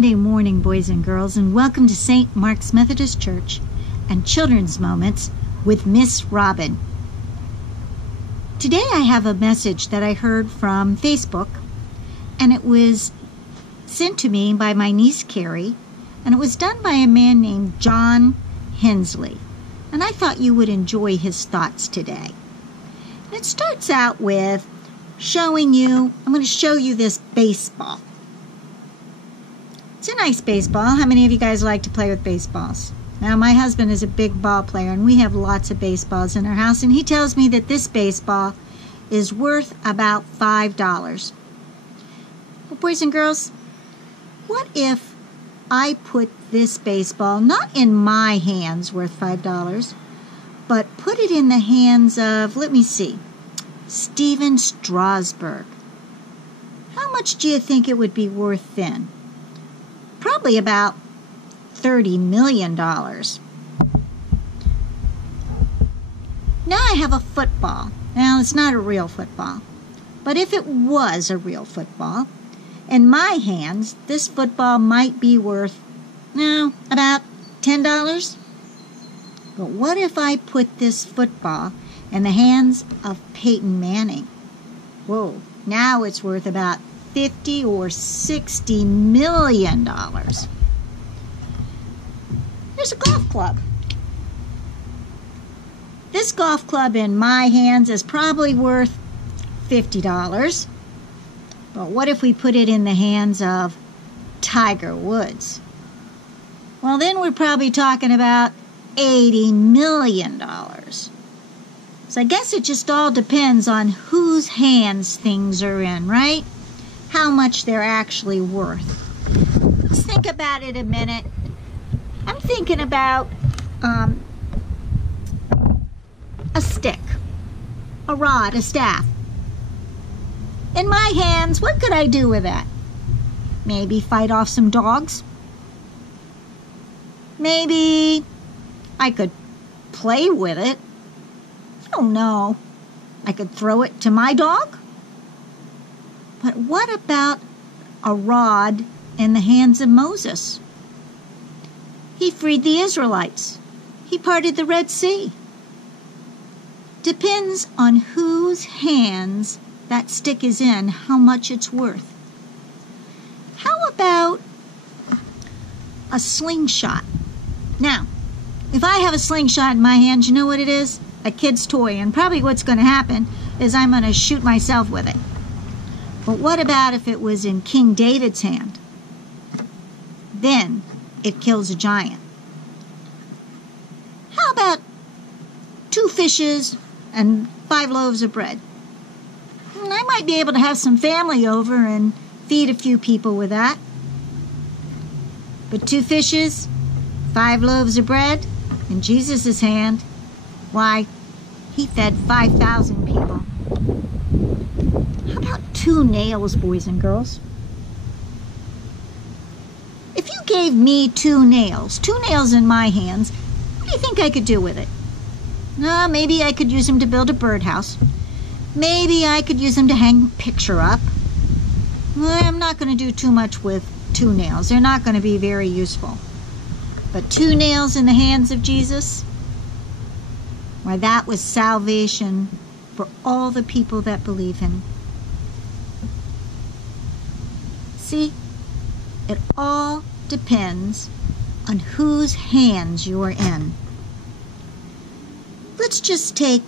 Sunday morning, boys and girls, and welcome to St. Mark's Methodist Church and Children's Moments with Miss Robin. Today I have a message that I heard from Facebook, and it was sent to me by my niece Carrie, and it was done by a man named John Hensley, and I thought you would enjoy his thoughts today. And it starts out with I'm going to show you this baseball. It's a nice baseball. How many of you guys like to play with baseballs? Now, my husband is a big ball player, and we have lots of baseballs in our house, and he tells me that this baseball is worth about $5. Well, boys and girls, what if I put this baseball not in my hands worth $5, but put it in the hands of, Stephen Strasburg? How much do you think it would be worth then? Probably about $30 million. Now I have a football. Now it's not a real football, but if it was a real football, in my hands, this football might be worth, about $10. But what if I put this football in the hands of Peyton Manning? Whoa, now it's worth about $50 or $60 million. There's a golf club. This golf club in my hands is probably worth $50. But what if we put it in the hands of Tiger Woods? Well, then we're probably talking about $80 million. So I guess it just all depends on whose hands things are in, right? How much they're actually worth. Let's think about it a minute. I'm thinking about a stick, a rod, a staff. In my hands, what could I do with that? Maybe fight off some dogs. Maybe I could play with it. Oh no, I could throw it to my dog. But what about a rod in the hands of Moses? He freed the Israelites. He parted the Red Sea. Depends on whose hands that stick is in, how much it's worth. How about a slingshot? Now, if I have a slingshot in my hands, you know what it is? A kid's toy, and probably what's going to happen is I'm going to shoot myself with it. But what about if it was in King David's hand? Then it kills a giant. How about 2 fishes and 5 loaves of bread? I might be able to have some family over and feed a few people with that. But 2 fishes, 5 loaves of bread in Jesus' hand, why, he fed 5,000 people. How about 2 nails, boys and girls? If you gave me 2 nails in my hands, what do you think I could do with it? Maybe I could use them to build a birdhouse. Maybe I could use them to hang a picture up. I'm not going to do too much with 2 nails. They're not going to be very useful. But 2 nails in the hands of Jesus, why, that was salvation for all the people that believe him. See, it all depends on whose hands you're in. Let's just take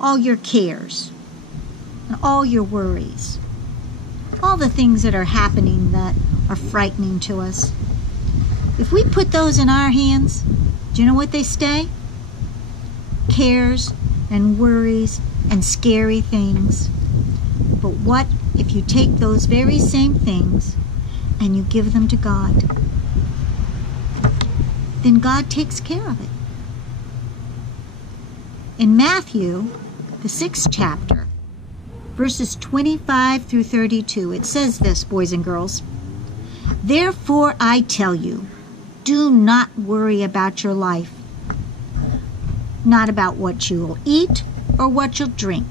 all your cares and all your worries, all the things that are happening that are frightening to us. If we put those in our hands, do you know what they stay? Cares and worries and scary things. But what if you take those very same things and you give them to God? Then God takes care of it. In Matthew, the 6th chapter, verses 25 through 32, it says this, boys and girls. Therefore I tell you, do not worry about your life, not about what you will eat or what you'll drink,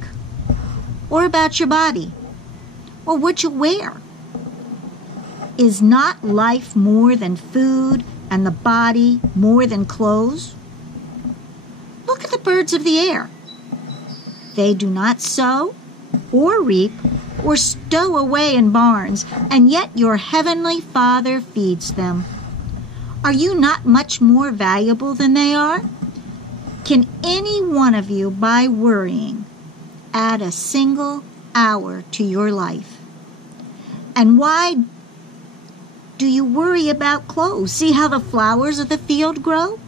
or about your body, or what you'll wear. Is not life more than food, and the body more than clothes? Look at the birds of the air. They do not sow, or reap, or stow away in barns, and yet your heavenly Father feeds them. Are you not much more valuable than they are? Can any one of you, by worrying, add a single hour to your life? And why do you worry about clothes? See how the flowers of the field grow?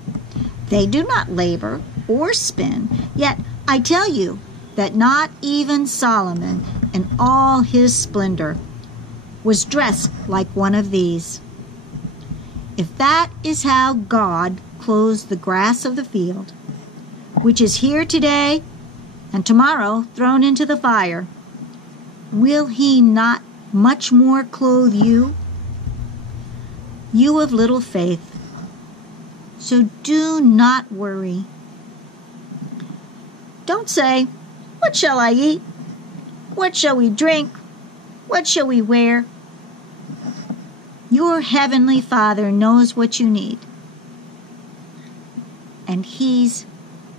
They do not labor or spin, yet I tell you that not even Solomon in all his splendor was dressed like one of these. If that is how God clothes the grass of the field, which is here today and tomorrow thrown into the fire, will he not much more clothe you? You of little faith. So do not worry. Don't say, "What shall I eat? What shall we drink? What shall we wear?" Your heavenly Father knows what you need, and he's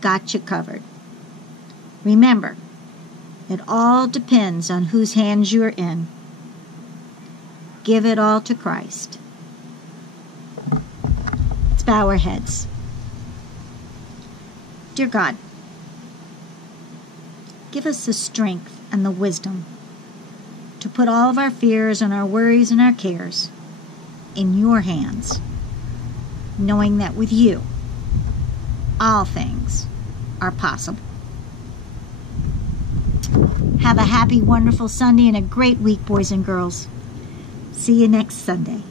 got you covered. Remember, it all depends on whose hands you're in. Give it all to Christ. Let's bow our heads. Dear God, give us the strength and the wisdom to put all of our fears and our worries and our cares in your hands, knowing that with you, all things are possible. Have a happy, wonderful Sunday and a great week, boys and girls. See you next Sunday.